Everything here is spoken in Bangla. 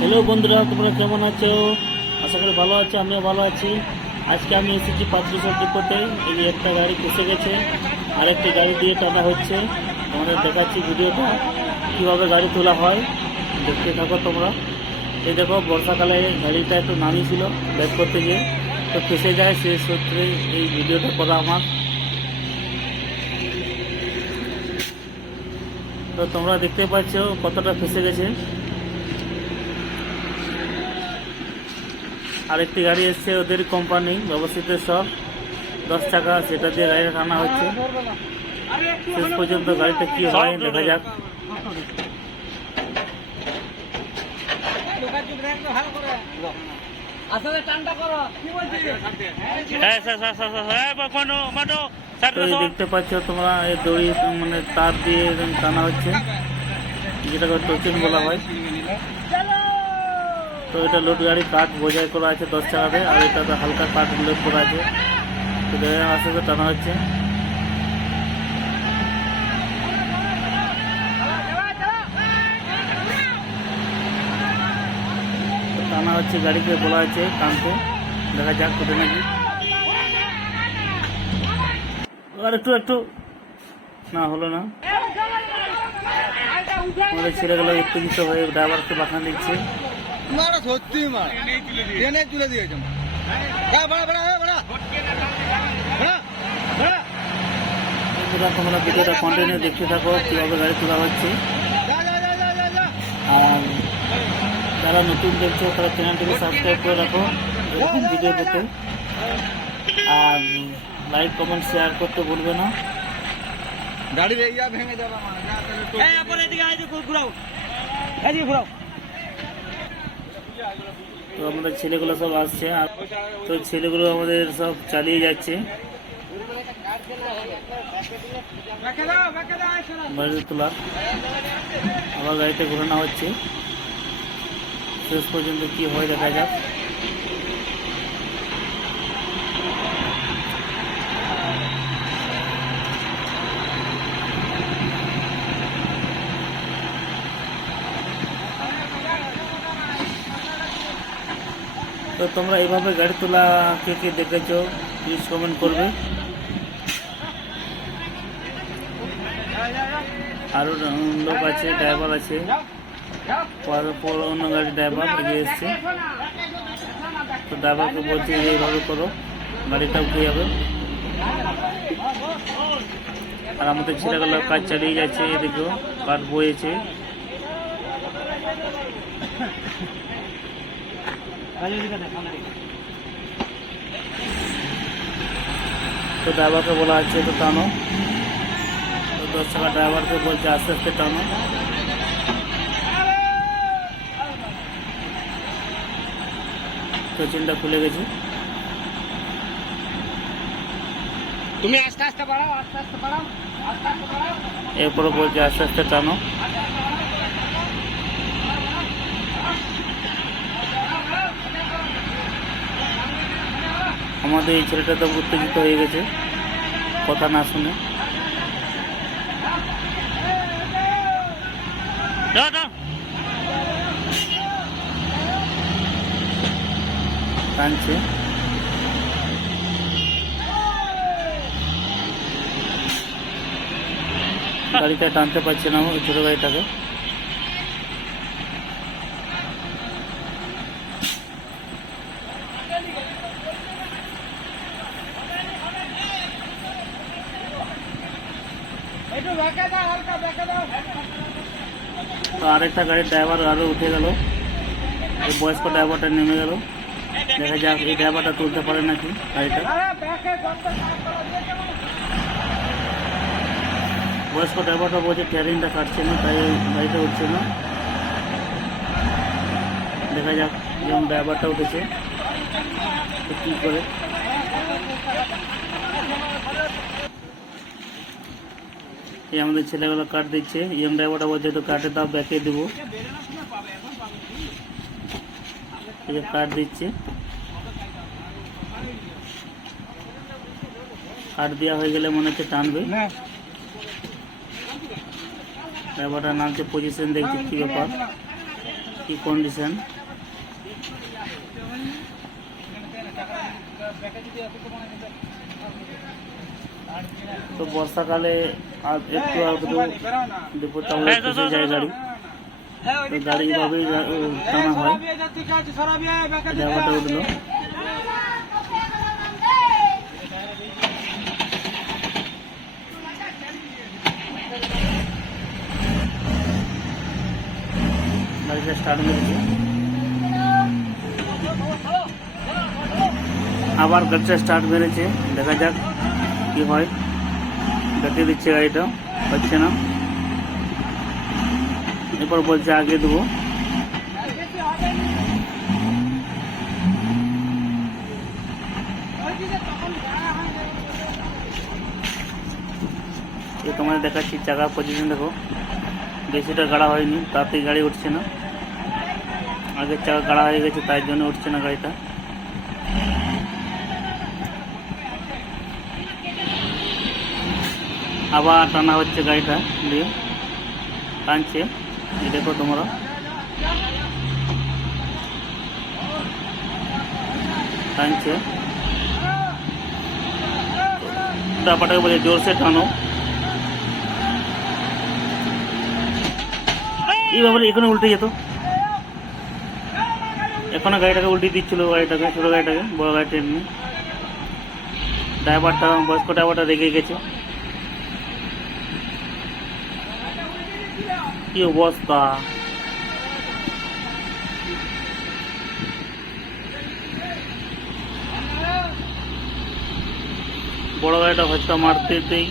হ্যালো বন্ধুরা, তোমরা কেমন আছো? আশা করি ভালো আছো, আমিও ভালো আছি। আজকে আমি এসেছি পাত্রীসর ডিপোতে। এই যে একটা গাড়ি ফেসে গেছে, আরেকটি গাড়ি দিয়ে টানা হচ্ছে। তোমাদের দেখাচ্ছি ভিডিওটা কীভাবে গাড়ি তোলা হয়, দেখতে থাকো তোমরা। এই দেখো, বর্ষাকালে গাড়িটা একটু নামি ছিল ব্যাক করতে গিয়ে, তো ফেসে যায়। সেই সূত্রে এই ভিডিওটা করা আমার। তো তোমরা দেখতে পাচ্ছ কতটা ফেসে গেছে। আরেকটি গাড়ি এসছে, ওদের কোম্পানি ব্যবস্থিত সব 10 টাকা, সেটা দিয়ে গাড়িটা টানা হচ্ছে। শেষ পর্যন্ত গাড়িটা কি হয় দেখা যাক। দেখতে পাচ্ছ তোমরা, এই দড়ি মানে তার দিয়ে টানা হচ্ছে, যেটাকে টোচেন বলা হয়। তো এটা লোড গাড়ি, কাঠ বোঝাই করা আছে 10 টাকাতে, আর এটাতে হালকা কাঠ লোড করা আছে। তো আস্তে আস্তে টানা হচ্ছে। টানা হচ্ছে, গাড়িকে বলা আছে টানতে। দেখা যাক কোথায় নাকি। আর একটু না হলো না। আমাদের ছেলেগুলো উত্তেজিত হয়ে ড্রাইভারকে বাখান দিচ্ছে। সত্যি তুলে দিয়েছে। তোমরা ভিডিওটা কন্টিনিউ দেখতে থাকো কীভাবে গাড়ি তোলা হচ্ছে। আর যারা নতুন দেখছো তারা চ্যানেলটিকে সাবস্ক্রাইব করে রাখো এরকম ভিডিও পেতে। আর লাইক কমেন্ট শেয়ার করতে ভুলবে না। গাড়ি ভেঙে যাবে। তো আমাদের ছেলেগুলো সব আসছে, আর তো ছেলেগুলো আমাদের সব চালিয়ে যাচ্ছে গাড়ি তোলা। আবার গাড়িতে ঘোরানো হচ্ছে, শেষ পর্যন্ত কি হয় দেখা যাক। তো তোমরা এইভাবে গাড়ি তোলা কে কে দেখেছো প্লিজ কমেন্ট করবে। আরও লোক আছে, ড্রাইভার আছে, অন্য গাড়ির ড্রাইভার এগিয়ে এসছে। তো ড্রাইভারকে বলছি যে এইভাবে করো, গাড়িটা উঠে যাবে। আর আমাদের ছেলেগুলো কাজ চালিয়ে যাচ্ছে। এদিকেও কাঠ বয়েছে। তো ড্রাইভারকে বলা হচ্ছে তো টানো। তো 10 টাকা ড্রাইভারকে বলছে আস্তে আস্তে টানো। তো চেনটা খুলে গেছে। তুমি আস্তে আস্তে বাড়াও, আস্তে আস্তে বাড়াও, আস্তে আস্তে বাড়াও। এরপরে বলছে আস্তে আস্তে টানো। আমাদের এই ছেলেটা তো উত্তেজিত হয়ে গেছে কথা না শুনে। টানছে, গাড়িটা টানতে পারছে না ওই ছোট গাড়িটাকে। তো আরেকটা গাড়ির ড্রাইভার আরও উঠে গেল, এই বয়স্ক ড্রাইভারটা নেমে গেল। দেখা যাক এই ড্রাইভারটা তুলতে পারে নাকি গাড়িটা। বয়স্ক ড্রাইভারটা বলছে ট্যারিংটা কাটছে না, তাই গাড়িটা উঠছে না। দেখা যাক যেমন ড্রাইভারটা উঠেছে কী করে। এই আমাদের ছেলেগুলো কাট দিচ্ছে। ইয়ং ড্রাইভারটা বলছে তো কাটে দাও, ব্যাকে দেবো। এই যে কাট দিচ্ছে, কাট দেওয়া হয়ে গেলে মনে হচ্ছে টানবে। ড্রাইভারটার নামছে পজিশন, দেখছি কি ব্যাপার। কি কন্ডিশন। তো বর্ষাকালে আর একটু আধটু বিপদ তাহলে ফেসে যায় গাড়ি, তো গাড়ি এইভাবেই টানা হয়। জায়গাটা উঠলো, গাড়িটা স্টার্ট মেরেছে, আবার গাড়িটা স্টার্ট মেরেছে। দেখা যাক কি হয়, দেখে দিচ্ছে গাড়িটা, হচ্ছে না। এরপর বলছে আগে দেবো। তোমাদের দেখাচ্ছি চাকার পজিশন, দেখো বেশিটা গাড়া হয়নি, তাতেই গাড়ি উঠছে না। আগের চাকা গাড়া হয়ে গেছে, তাই জন্য উঠছে না গাড়িটা। আবার টানা হচ্ছে গাড়িটা দিয়ে, টানছে, এই দেখো তোমরা। টানছে, ব্যাপারটাকে বলে জোরসে টানো। এই ব্যাপারে এখানে উল্টে যেত, এখনো গাড়িটাকে উল্টে দিচ্ছিল, গাড়িটাকে, ছোট গাড়িটাকে বড় গাড়িটা এমনি। ড্রাইভারটা, বয়স্ক ড্রাইভারটা রেগে গেছে। কি অবস্থা, বড় গাড়িটা হচ্ছে মারতেই